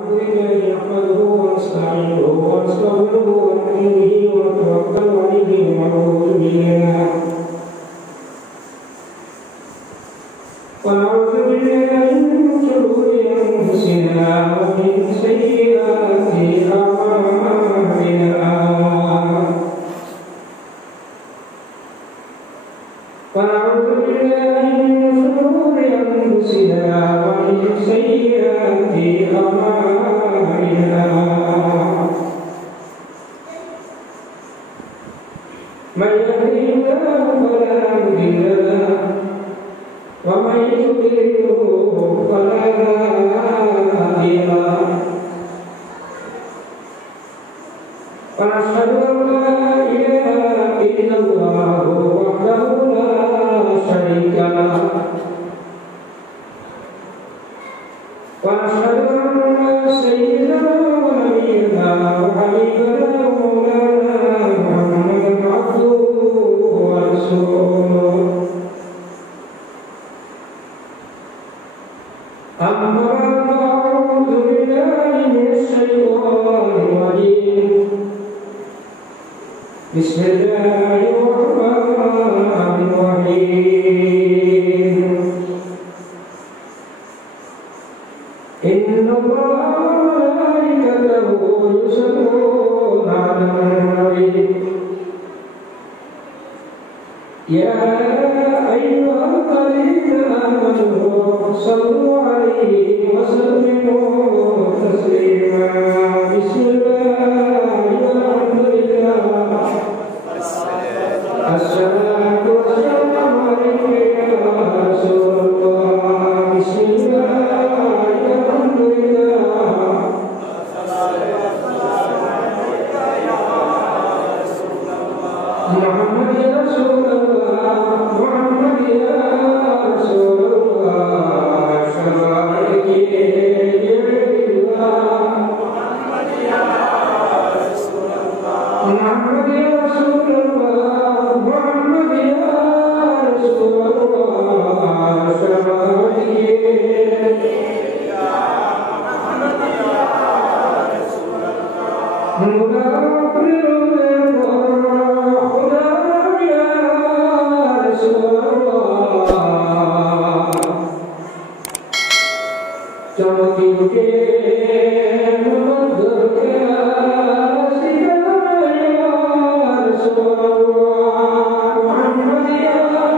نحمده ونستعينه ونستغفره ونؤمن به ونتوكل عليه ونعوذ بالله من شرور أنفسنا ومن سيئات أعمالنا ونعوذ بالله من شرور أنفسنا ومن سيئات أعمالنا من يهده الله فلا مضل له ومن يضلل فلا هادي له ونشهد أن لا إله إلا الله وحده لا شريك له ونشهد أن سيدنا ونبينا وحبيبنا ومولانا محمدا عبده ورسوله أما بعد أعوذ بالله من الشيطان الرجيم بسم الله الرحمن الرحيم إن الله وملائكته يصلون على النبي يا أيها الذين آمنوا صلوا عليه وسلموا تسليما بسم الله والحمد لله الصلاة والسلام عليك يا رسول الله بسم الله والحمد لله محمد يا رسول الله محمد يا رسول الله شفاعتك محمد يا رسول الله محمد يا رسول الله محمد يا رسول الله شفاعتك محمد يا رسول الله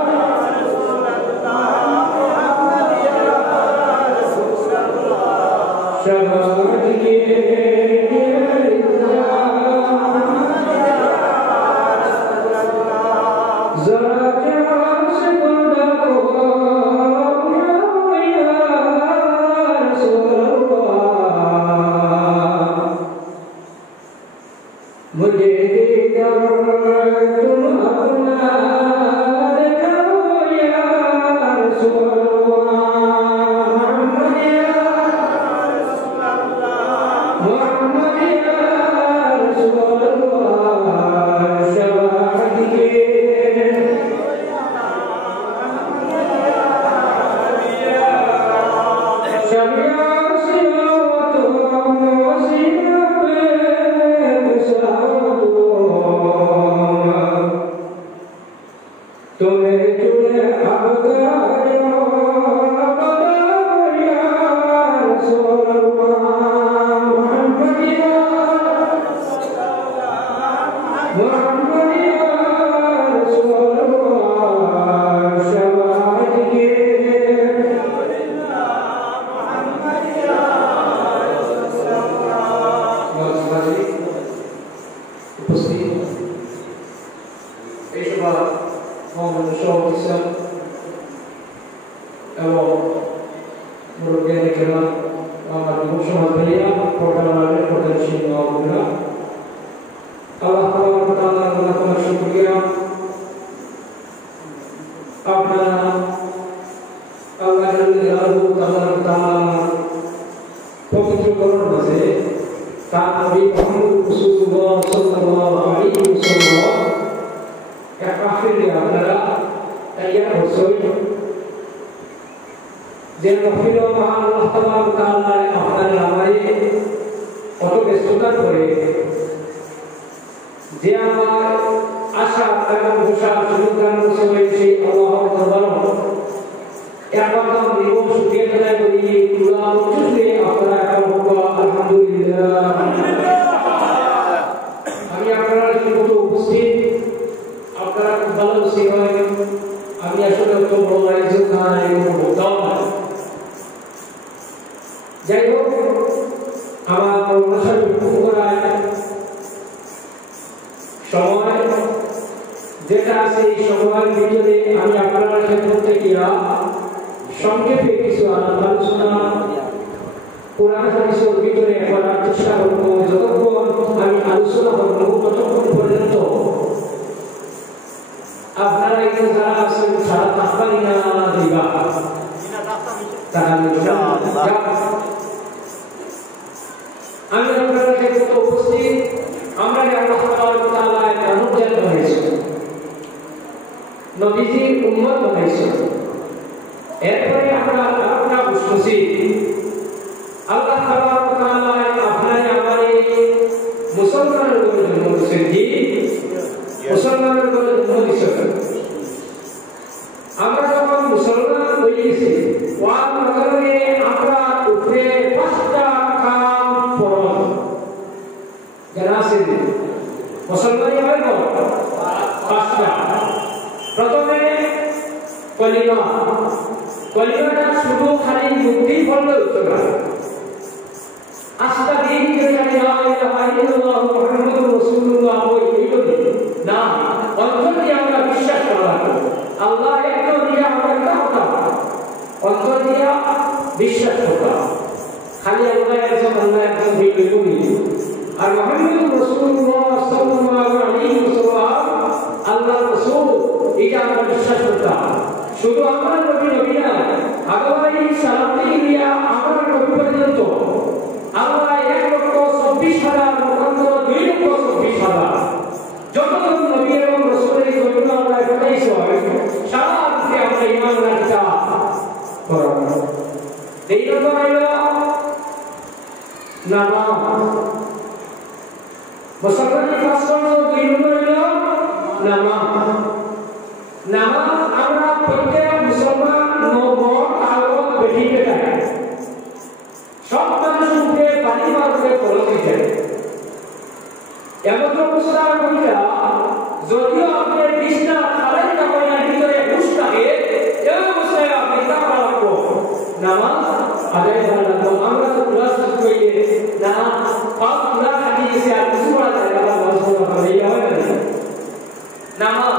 Jangan Allah Taala yang ব্যস্ততার পরে যে আমার আশা আকাঙ্ক্ষা সুযোগান হয়েছে আল্লাহর দরবারে একবার নিয়ম শুকিয়ে ফেলা করি তুলা উচ্চে আপনারা এখন আলহামদুলিল্লাহ আমি আপনারা কিন্তু উপস্থিত আপনারা খুব ভালো সেবায় আমি আসলে তো বড় আয়োজন না বলতাম না যাই হোক আমার অনুষ্ঠান করার সময় যেটা আছে এই সময়ের ভিতরে আমি আপনারা ক্ষেত্রে গিয়া সংক্ষেপে কিছু আলোচনা কোরআন হাদিসের ভিতরে করার চেষ্টা করব যতক্ষণ আমি আলোচনা করব ততক্ষণ পর্যন্ত আপনারা এখানে যারা আছেন সারা তাহলে না দিবা আমি আপনারা ক্ষেত্রে উপস্থিত আমরা আল্লাহ তাআলা অনুযায়ী হয়েছে নবীজির উম্মত হয়েছে এরপরে আমরা আরেকটা বুঝতেছি আল্লাহ তাআলা আপনার আমারে মুসলমানের উপর জন্ম দিয়েছেন জি মুসলমানের উপর জন্ম দিয়েছেন আমরা যখন মুসলমান হয়েছি ওয়ার মাধ্যমে আমরা উপরে পাঁচটা কাম ফরজ যারা আছেন মুসলমান হয় না পাঁচটা প্রথমে কলিমাটা শুধু খালি মুক্তি বললে হতো না আস্থা দিয়ে লা ইলাহা ইল্লাল্লাহ মুহাম্মাদুর রাসূলুল্লাহ এইগুলো না অন্তর দিয়ে আমরা বিশ্বাস করা আল্লাহ একজন দিয়ে আমরা কথা অন্তর দিয়ে বিশ্বাস করা খালি আল্লাহ একজন এইগুলো আর মুহাম্মাদুর রাসূলুল্লাহ সাল্লাল্লাহু আলাইহি ওয়াসাল্লাম আল্লাহর রাসূল এটা আমরা বিশ্বাস করতাম শুধু আমার নবী না আগামী সালাম দিয়ে আমার নবী পর্যন্ত আল্লাহ 1,24,000 মুহাম্মদ 2,24,000 যতজন নবী এবং রাসূলের জন্য আল্লাহ পাঠাইছে সারা পৃথিবীতে আমরা ঈমান রাখতা করব এই নম্বর হলো নামাজ মুসলমানের পাঁচ দুই নম্বর হলো নামাজ আমরা প্রত্যেক মুসলমান নবর আলো বেরিয়ে যায় সব মানুষকে পারিবারিক পরিস্থিতি এমন অবস্থা হইলা যদিও আপনি বিছনা খালেন না কইয়া ভিতরে ঘুষটাকে এই অবস্থায় আপনি তা পারবো নামাজ আদায় করা লাগবে আমরা তো ক্লাস কইলে না পাঁচ ক্লাস হাদিসে আর কিছু বলা যায় না আল্লাহ সুবহানাহু ওয়া তাআলা নামাজ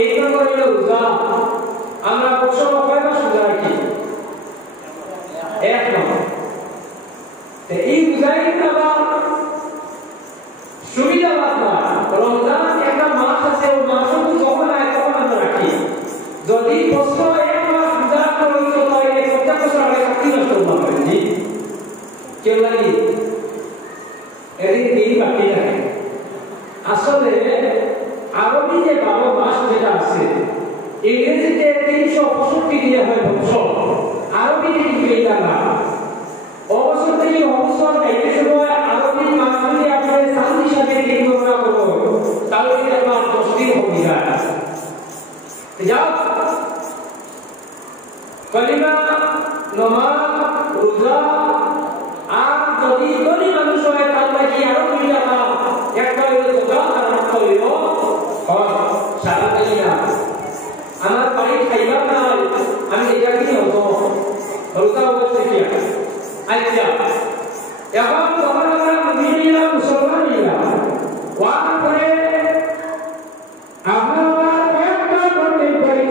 এই নম্বর হলো রোজা আমরা বছর কয় মাস রোজা রাখি এক নম্বর এই রোজাই না সুবিধাবাদ না রমজান একটা মাস আছে ওই মাসও যখন আয় তখন আমরা রাখি যদি বছর এক মাস রোজা করি তো তাহলে 50 বছর আগে চাকরি নষ্ট হবে জি কেউ লাগি এদিন দিন বাকি থাকে আসলে আরবি যে 12 মাস যেটা আছে ইংরেজিতে 365 দিনে হয় বছর আরবিতে কি এটা না অবসর থেকে অবসর গাইতে সময় আরবি মাসগুলি আপনার সাল হিসাবে দিন গণনা করব তাহলে আপনার 10 দিন হবে যায় যাও কলিমা নামাজ রোজা আর যদি গরিব মানুষ হয় তাহলে কি আরো দুইটা একটা হলো রোজা আর একটা হলো সারা দিনা আমার বাড়ি খাইবা না আমি এটা কি হতো রোজা অবশ্যই কি আচ্ছা এখন যখন আমরা মুমিনিনা মুসলমানিনা ওয়ান করে আমরা কয়েকটা করতে পারি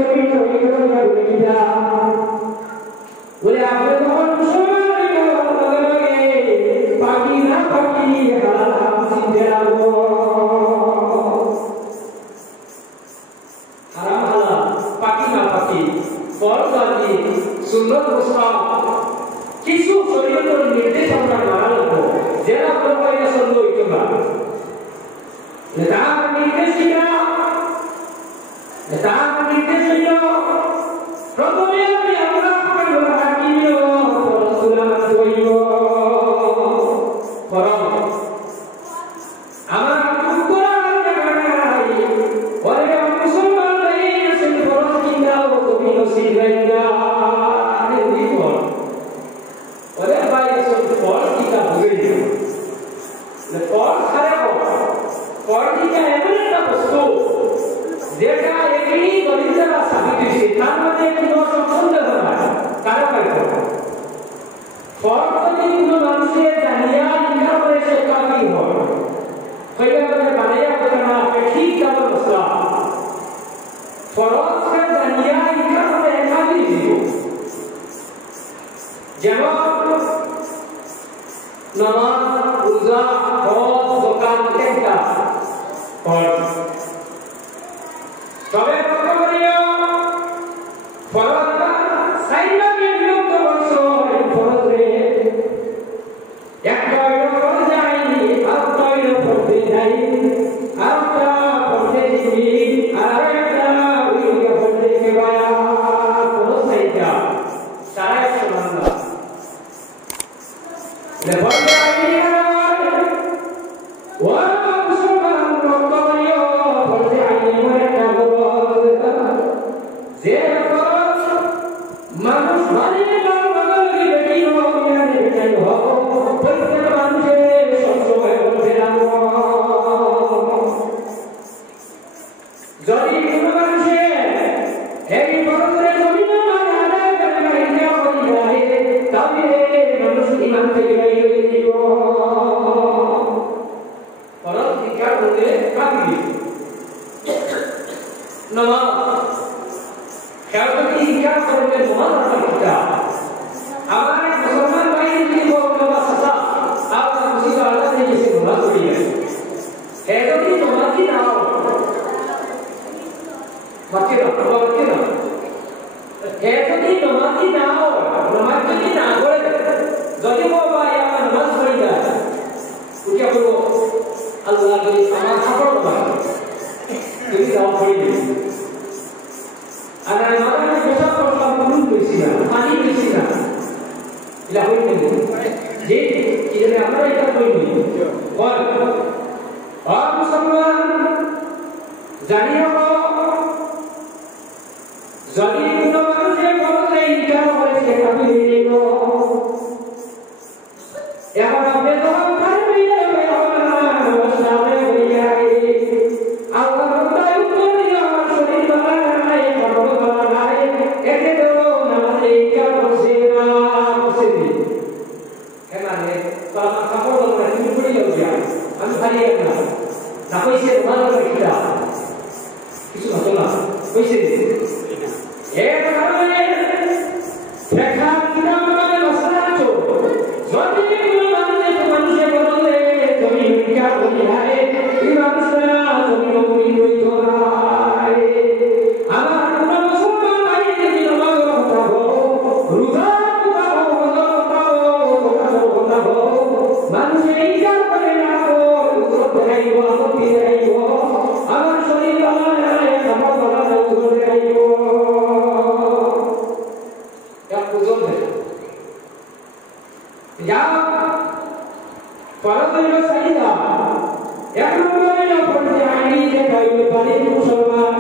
বলে আপনি যখন মুসলমানিনা লাগে পাকি না পাকি হারাম চিনতে লাগবো হারাম হালাল পাকি না পাকি ফরজ আদি সুন্নাত মুস্তাহাব কিছু শরীয়তের নির্দেশ আমরা মানা লাগবো যেটা বলা হয় না সন্দেহ হইতো না namas, roza, haj, zakat kita. তবে লক্ষ্য করিও ফরজ সাইনাকে বিরক্ত করছো ফরজ রে একটা ফরজ যায়নি আরেকটা ফরজ যাই আরেকটা ফরজ দিবি আরেকটা উইকে ফরজ কে বায়া ফরজ সাইটা সারা সুবহানাল্লাহ লে ফরজ যায়নি ওয়া মুসলমান লক্ষ্য করিও ফরজ যায়নি মানুষ মালিকের বদলে বেটি হোক না বেটাই হোক প্রত্যেক মানুষের সবসময় বলতে লাগো যদি কোনো মানুষে এই বড়দের জমিনে আদায় করে মাইয়া হয়ে যায় তবে মানুষ ইমান থেকে বেরিয়ে দিব ফরজ জিকার বলে কাবি নামাজ খেয়ালটি জিজ্ঞাসা করবে মহান একটা আমার মুসলমান ভাই যদি বলতে বাসা আপনার খুশি আল্লাহ থেকে সে নামাজ পড়িয়ে খেয়ালটি নামাজি নাও বাকি না খেয়ালটি নামাজি নাও নামাজ যদি না করে যদি বাবা আমার নামাজ পড়ি যায় উঠে বলবো আল্লাহ যদি আমার সফল হয় যদি নামাজ পড়ি আর আমাদের পেশা করলাম পুরুষ বেশি না পানি বেশি না এটা হইতে যে এটা আমরা এটা করিনি বল আর মুসলমান জানিও যদি কোনো মানুষের বলতে ইচ্ছা করে সে কাবি হয়ে গেল এখন আপনি তো কাবি হয়ে গেল সামনে হয়ে যায় আল্লাহ তাআলা বলেন আমার শরীর বানায় খবর বানায় এতে তো নামাজে ইচ্ছা করছে না বসে দি কেনালে তো আমার খবর বানায় তুমি পড়ে যাও আমি ভারী একটা না কইছে ভালো একটা কিছু হতো না কইছে এক কারণে দেখা কিনা মানে মশলা তো যদি কোনো মানুষের বদলে তুমি ইচ্ছা করি হয় এই মানুষরা তুমি নবী হইতো না আমার কোন মুসলমান ভাই যদি নামাজ পড়ো রোজা করো মানুষের ইচ্ছা করে না উত্তর দেখাইব আপত্তি দেখাইব আমার শরীর বানায় আমার বানায় উত্তর দেখাইব এক বুঝুন যা ফরজ হইল সাইদা এক নম্বরে ফরজ আইনি যে গাইবে পারে মুসলমান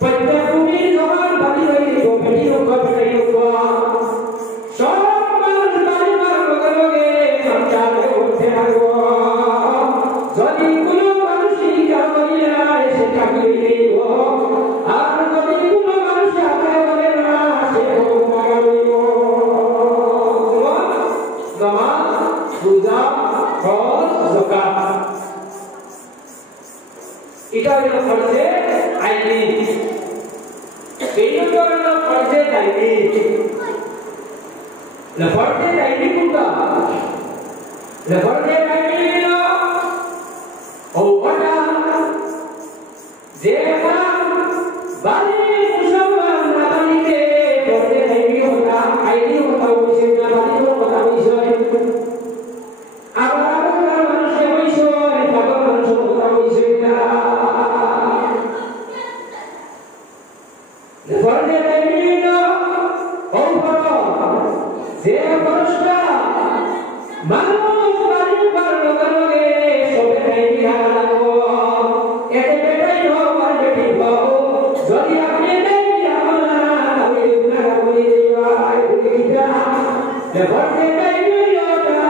প্রত্যেক মুমিন জবান বাড়ি হইলে বেটি হোক বেটাই হোক সব মানুষ বাড়ি মার লগে লগে সঞ্চারে উঠতে লাগো যদি কোনো মানুষ ইচ্ছা করিলে সেটা করিলে আর যদি কোনো মানুষ আদায় করে না সে হোক মাগাইব নামাজ রোজা হজ যাকাত এটা হলো ফরজে আইনি এই নম্বর হলো ফরজে আইনি ফরজে আইনি কোনটা ফরজে আইনি হলো ওটা যে বাড়ি মুসলমান নারীকে ফরজে আইনি ওটা হইছে না বাড়ি ওটা হইছে আবার মানুষে হইছে পাগল মানুষ ওটা হইছে না ফরজে আইনি হলো যে ফরজটা মানুষ বাড়ি পার লগে সবে আইনি হারাবো এতে বেটাই হোক আর বেটি হোক যদি আপনি দেই আমরা তাহলে গুনাহ করে দিবাই বুঝিটা ফরজে আইনি ওটা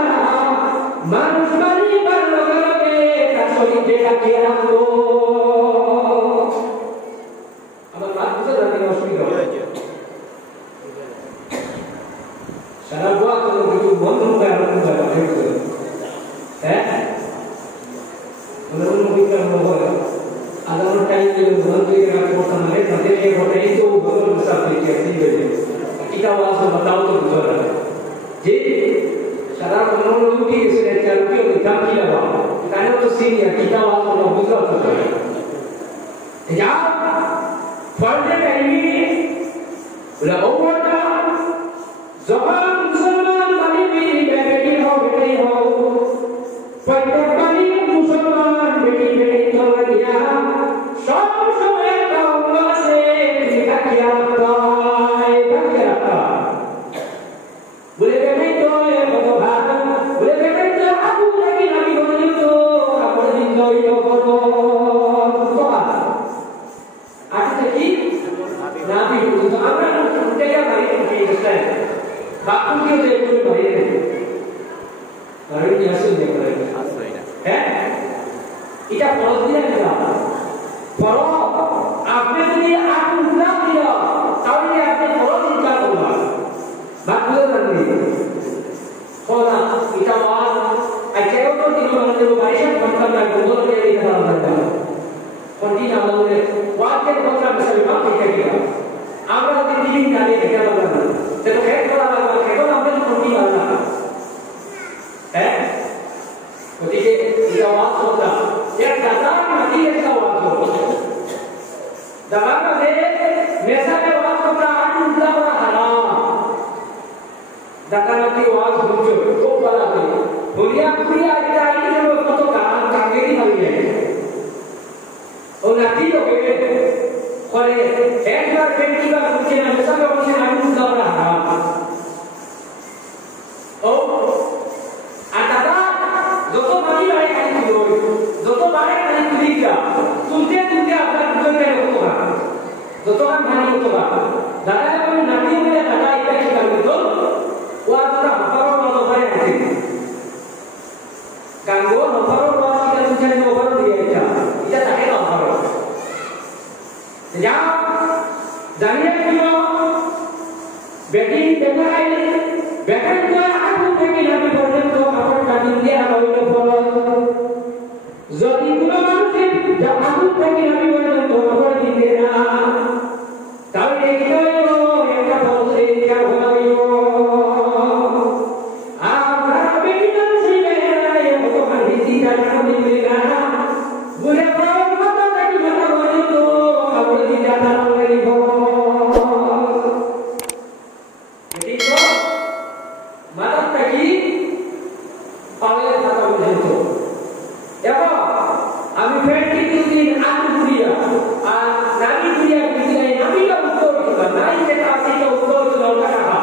মানুষ বাড়ি পার লগে তার শরীরে রাখিয়ে রাখবো আমার বাদ বুঝে জানি অসুবিধা হয়েছে সারা বাত কিছু বন্ধ করে আরম্ভ করে হ্যাঁ উন্নয়ন বিজ্ঞান হবে আদালত টাইম দিয়ে বন্ধ করে রাখতে পারতাম না তাদের এই ঘটনাই তো বদল হিসাব থেকে আসি হয়ে এটা वाला बताओ तो बुझो जी सारा उन्होंने uti isne charpio ditamkila ba kano to senior kita wa to buzra to ya farde kaimi ula bawata zaman musulman bani bi beti ho farde bani musulman beti to ya sab samay kaula se kiya boleh beti to ya bhagwan boleh beti to aku lagi nabi boleh to aku dindo yo bodo to ada lagi nabi itu আমরা উঠেয়া বাড়ি থেকে এসেছেন বাপু কি যে কোন বাড়ি নিয়ে আসেন দেখলে হ্যাঁ এটা ফরজ দিয়ে না ফরজ আপনি যদি আপনি উঠা দিও তাহলে আপনি ফরজ ইনকার করবেন বাপু জানেন কোনা এটা ওয়াজ আইকেও তো দিন মানে বাড়ি সব বন্ধ না গোবর দিয়ে দিতে হবে কোনদিন আমাদের ওয়াজের কথা বিষয়ে বাকি থেকে আমরা যদি দিন জানি এটা বলা না দেখো এক করা লাগবে কেবল আমরা কোনদিন আল্লাহ হ্যাঁ ওদিকে এটা ওয়াজ কথা এক দাদা নাকি একটা ওয়াজ দাদা মানে মেসালে ওয়াজ কথা আল্লাহ বড় হারাম দাদা নাকি ওয়াজ হচ্ছে খুব বলা হয় ভুলিয়া ভুলিয়া এটা আইতে কত গান কাঙ্গেরি হইবে ও নাকি তো করে একবার বেটিবা বুঝে না মেসালে বলছে আমি উল্টা বড় হারাম ও আর দাদা যত বাড়ি বাড়ি খালি দিল যত বাড়ি খালি দিলিকা তুলতে তুলতে আপনার দুজনে হতো না যত কাম খালি হতো না দাদা যখন নাকি বলে দাদা এটা কি করবে তো ও আপনার হতারো মতো পারে আছে গাঙ্গো হতারো মতো কি তুলছেন ওভারও দিয়ে এটা তাকে না হতারো যা জানিয়ে দিল বেটি বেটাই বেটাই তো আগুন থেকে নামি পর্যন্ত কাপড় কাটি দিয়ে হইল ফরজ যদি কোনো মানুষের আগুন থেকে নামি পর্যন্ত কাপড় দিতে না তাহলে এটাও একটা ফরজ এটা হইল আমরা বেটি না ছিলে এত ভাবি দিটা দিবে না বলে পাও মাথা থেকে মাথা পর্যন্ত কাপড় দিতে না হইল আমি ফেরটি দিন আলু গুড়িয়া আর নামি গুড়িয়া গুড়িয়া নামিটা উত্তর দিবা নাই যেটা আছে এটা উত্তর দিবা টাকা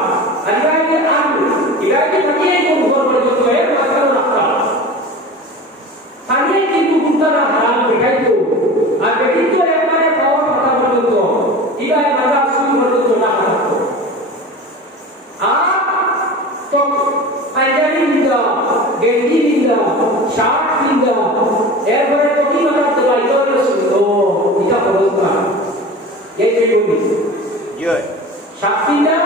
আর ইবাইকে আলু ইবাইকে থাকিয়ে কোন করবে তো এর মাথার রাস্তা থাকিয়ে কিন্তু গুন্তারা হারাম দেখাই তো আর বেটি তো একবারে পাওয়ার কথা পর্যন্ত ইবাই মাথা শুরু পর্যন্ত টাকা রাখতো আর তো পাইকারি দিদা গেঞ্জি দিদা শার্ট দিদা এরপরে কোটি মাথা তো বাইরে শুনলো এটা খরচ না এই যে বলি জয় শার্ট দিদা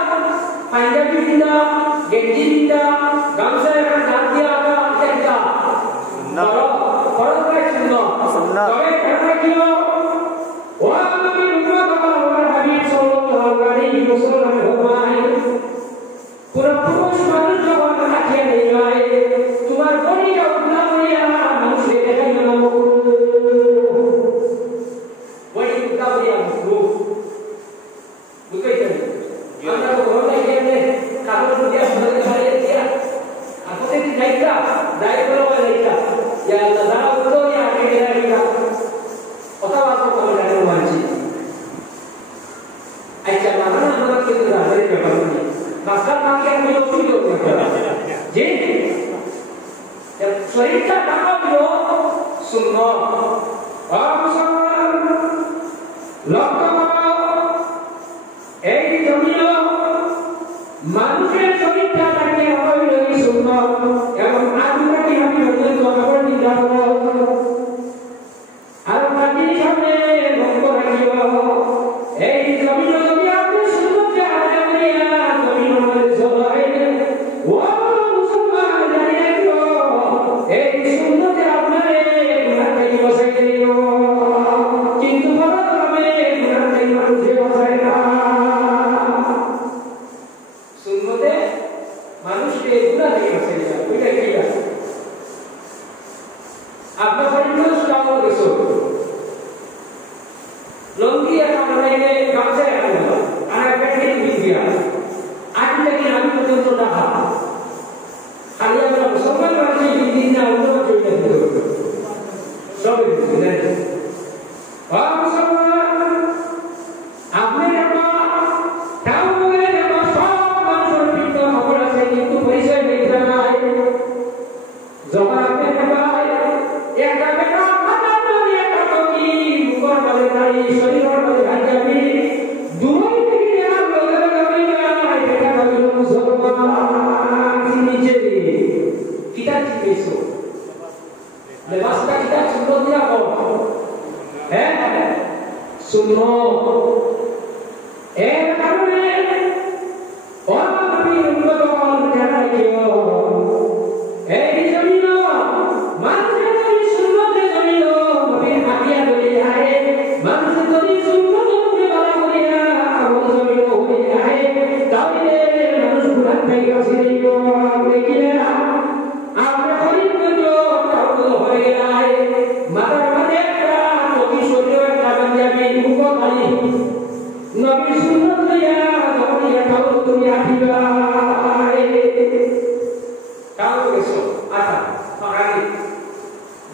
পাইকারি দিদা গেঞ্জি দিদা গামছা একটা দাঁত দিয়া আটা একটা না খরচ করে শুনলো তবে কেন কি ও আমি উম্মত আমার হাবিব সাল্লাল্লাহু আলাইহি ওয়াসাল্লাম ফরমায় পুরো পুরুষ মানুষ যখন হাতিয়ে নিয়ে যায় তোমার বড়িটা উঠলা বড়িয়া মানুষের দেখাই না বড়ি উঠলা বড়িয়া বুঝতে আমরা তো ঘরে গিয়ে কাপড় দিয়া ধরে ধরে দিয়া আপনি কি যাইতা যাই বলো যাইতা ইয়া আল্লাহ দাও তো ইয়া আগে গেলা কথা বাত করে জানো মানছি আচ্ছা মানা আমরা কিন্তু রাজের ব্যাপার নেই মাস্টার নাকি আমি লক্ষ্য করতে জি শরীরটা টাকা দিও শুনো মুসলমান লক্ষ্য করো এই জমিন মানুষের শরীরটা তাকে হইল শুনো এবং আগুনটাকে আমি পর্যন্ত খবর দিতে আর বাকি সামনে লক্ষ্য রাখিও এই জমিন যদি আপনি সুন্দরকে আদায় করিয়া জমিন আমাদের সবাই ও মুসলমান জানিয়ে দিও এই সুন্দরকে আপনারে গুনাহ থেকে বসাই দিও কিন্তু বড় হবে গুনাহ থেকে মানুষকে বসাই না সুন্দরতে মানুষকে গুনাহ থেকে বসাই না ওইটাই kita cipeso lepas kita sunno dia apa sunno karena orang nabi umat orang kata dia di zamino manusia dari sunno di zamino tapi hati ada dia manusia dari sunno di bawah dia aku zamino dia tapi manusia bukan kayak sini yo begini আমরা খরিদ করলো তাহলে হয়ে যায় মাথার মধ্যে একটা নবী শরীর একটা পাঞ্জাবি উপকারী নবী সুন্নাত লইয়া যখন এটাও তুমি আঠিবা কাও গেছো আচ্ছা ফাঁকানি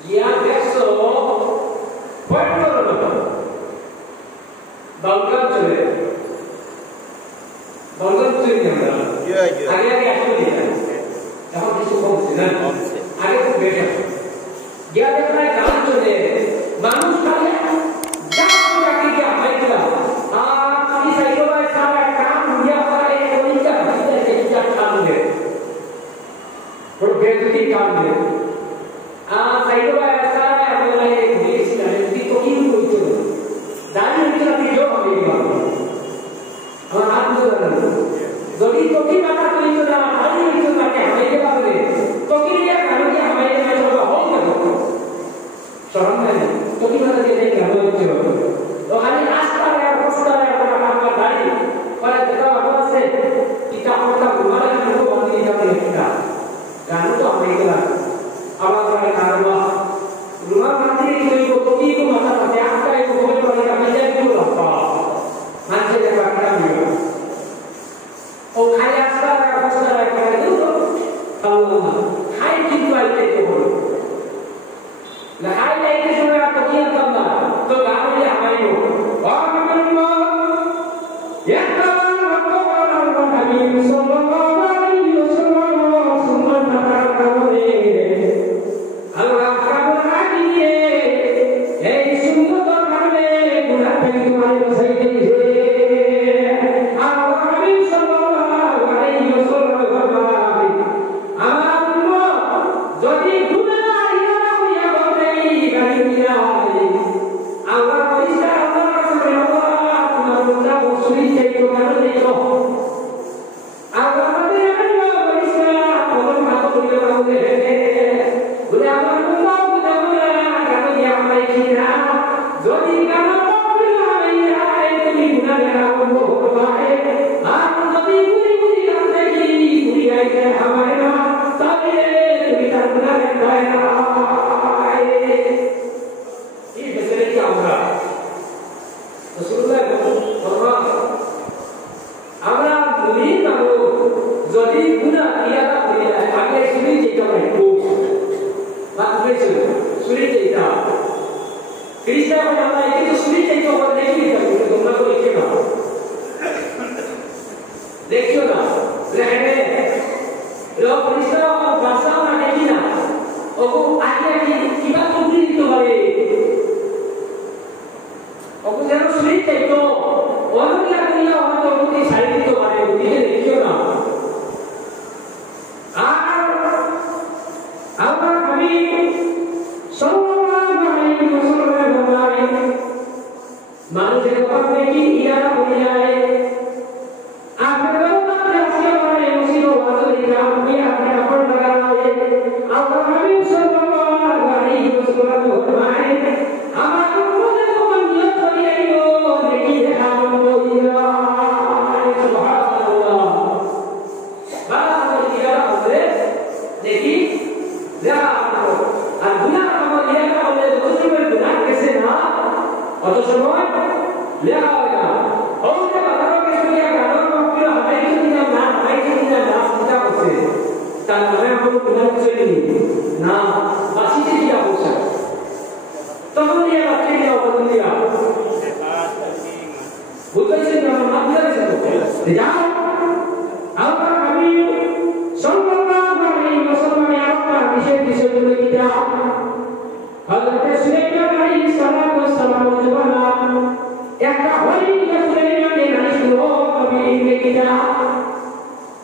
গিয়া দেখছো পড়তো না বালকান চলে আমরা আগে আসলে এখন কিছু কমছে না আগে খুব বেশি গিয়া দেখলে গান চলে মানুষ খালি যাকে গিয়া হাইলা আমি সাইকেল সারা কাম গিয়া পারে ওইটা এটা কাম দে ওর বেজতি কাম দে সাইকেল সারা বলে দিয়েছিলাম কি তো কি হইতো দাঁড়িয়ে হইতো ভিডিও হবে আমার হাত ধরে যদি তোকে মাথা করিতো না আমি হইতো না কে হাইতে পারবে তোকে নিয়ে কারণ কি হাইতে না সব হয় না শরম নাই তোকে মাথা দিয়ে নেই কেন হইতো তো খালি রাস্তায় রাস্তায় আমার গাড়ি পরে দেখা আছে কিতাব পড়া ঘুমালে কিন্তু বন্ধ যাবে কিতাব গান তো আমি গেলাম আবার পরে কারবা রুমা মাটি কই তোকে কো মাথা পাতে আটকাই কো বলে পরে আমি যাই কো লাপা মানছে দেখা কিতাব ও খাই আসতা রাস্তা করে দিও আল্লাহ খাই কিন্তু আইতে তো বলো না খাই লাইতে সময় তো কি করবা তো গাড়ি আমাইও আল্লাহ ইয়াতা রাব্বানা নবী সাল্লাল্লাহু আলাইহি ওয়াসাল্লাম সুন্নাত করে আল্লাহ কাবুল দিয়ে এই সুন্নাত মানে গুনাহ থেকে তোমার বাঁচাইতে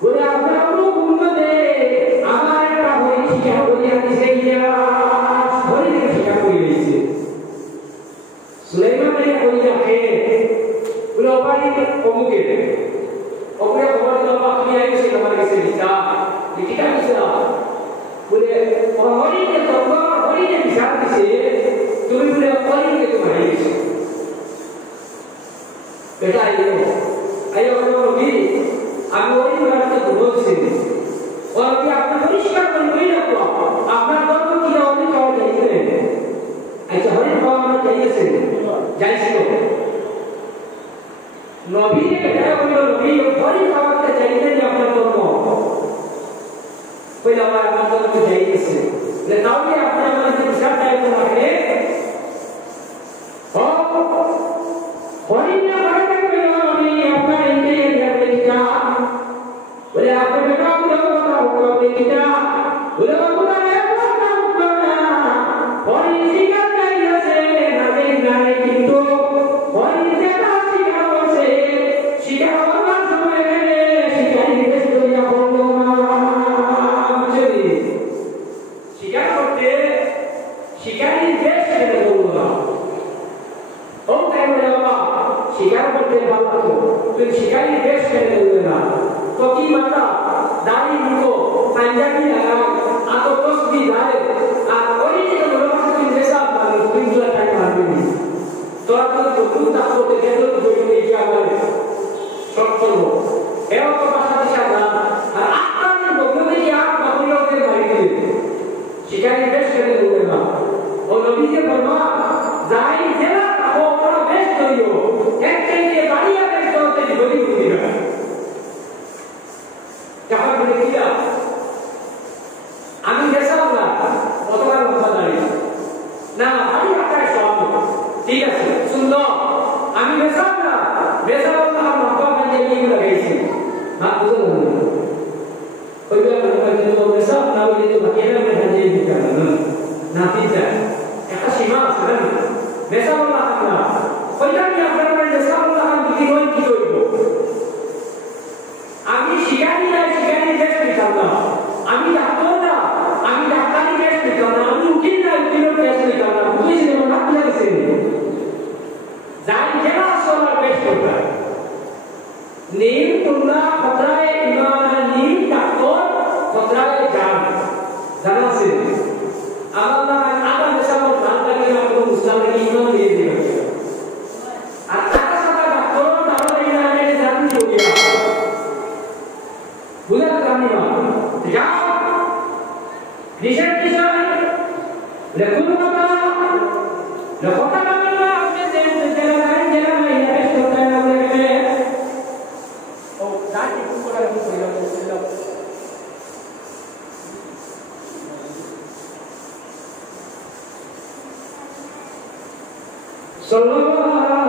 Udah হরিণকে তখন হরিণে বিচার দিছে তুমি বলে হরিণকে তুমি হারিয়েছো বেটা আইও নবী আমি ওই রাতে বলছি और कि आपने परिष्कार कर नहीं रखो अपना कर्म किया और नहीं और जाइए ऐसे हरि भाव में जाइए से जाइए नबी ने कहा बोलो नबी हरि भाव में जाइए नहीं अपना कर्म कोई लगा मतलब में जाइए से लेकिन अब ये अपने मन से विचार टाइप को रखे और हरि ने कहा कि नबी अपना इंद्रिय क्या बोले आपने बेटा kita udah bukan apa polisi kan kaya se nade nade gitu polisi kan sikap se sikap apa semuanya sikap ini semuanya bohong jadi sikap apa sikap ini best kita bohong oh kayak apa sikap apa bapak tuh sikap ini best kita bohong तो की माता दाढ़ी मुको पंजाबी लगाओ आतो बस भी डाले आ कोई नहीं तो लोग से जैसा मालूम कोई दूसरा टाइम मालूम नहीं तो आप तो खुद आपको तो कहते हो जो ये क्या बोले सब करो है तो भाषा दिशा ना और आपका नहीं बोलते कि आप बाबूलों के मारी के शिकारी बेस्ट करने लोगे ना और नबी के फरमा जाई जेला वो अपना बेस्ट करियो एक के बाड़िया बेस्ट होते हैं बड़ी होती है कहाँ बोले किया आमी कैसा होगा অতবার কথা দাঁড়িয়ে না আমি আপনার সব ঠিক আছে শুন লো আমি মেসাব না মেসাব না हम बाबा ने ये लगाई ना बुझो कोई भी तो मेसाब ना बोले तो अकेला में हजे नहीं करना ना ठीक है একটা সীমা আছে না মেসাব না আমরা কইটা কি আপনারা মেসাব না हम কি হই কি হইব আমি শিকারি না শিকারি বেশ নিতাম আমি ডাক্তার না আমি ডাক্তারি বেশ নিতাম না আমি উকিল না উকিলের বেশ নিতাম না বুঝেছি না না কি লাগছে যাই যেটা সোনার বেশ করতে নীল তোমরা খতরায় ইমান নীল ডাক্তার খতরায় জান জানা আছে আল্লাহ আদা মেশানোর জান লাগে না কোনো মুসলমানকে ইমান দিয়ে দিবে আর তার সাথে ডাক্তার তাহলে ইমানের জান হয়ে গেল bulan kamera ya रिसर्च किसान लेकुन कथा लखोटा kamera अपने जला में इन्वेस्ट होता है बोले ओ दाटी को करा बोलो सल्लल्लाहु